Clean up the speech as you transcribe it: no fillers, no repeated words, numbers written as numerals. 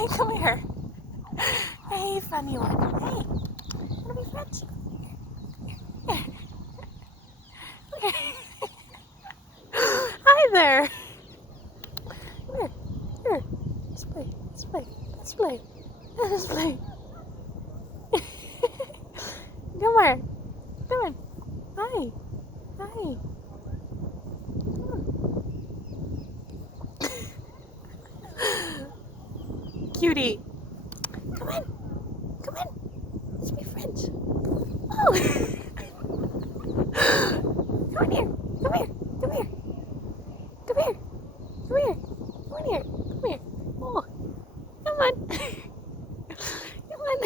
Hey, come here. Hey, funny one. Hey, wanna be friends? Here. Here. Hi there. Come here. Here. Let's play. Let's play. Let's play. Let's play. Come here. Come on. Hi. Hi. Come on. Cutie. Come on. Come on. Let's be friends. Oh. Come on here. Come here. Come here. Come here. Come here. Come on here. Come here. Oh. Come on. Come on.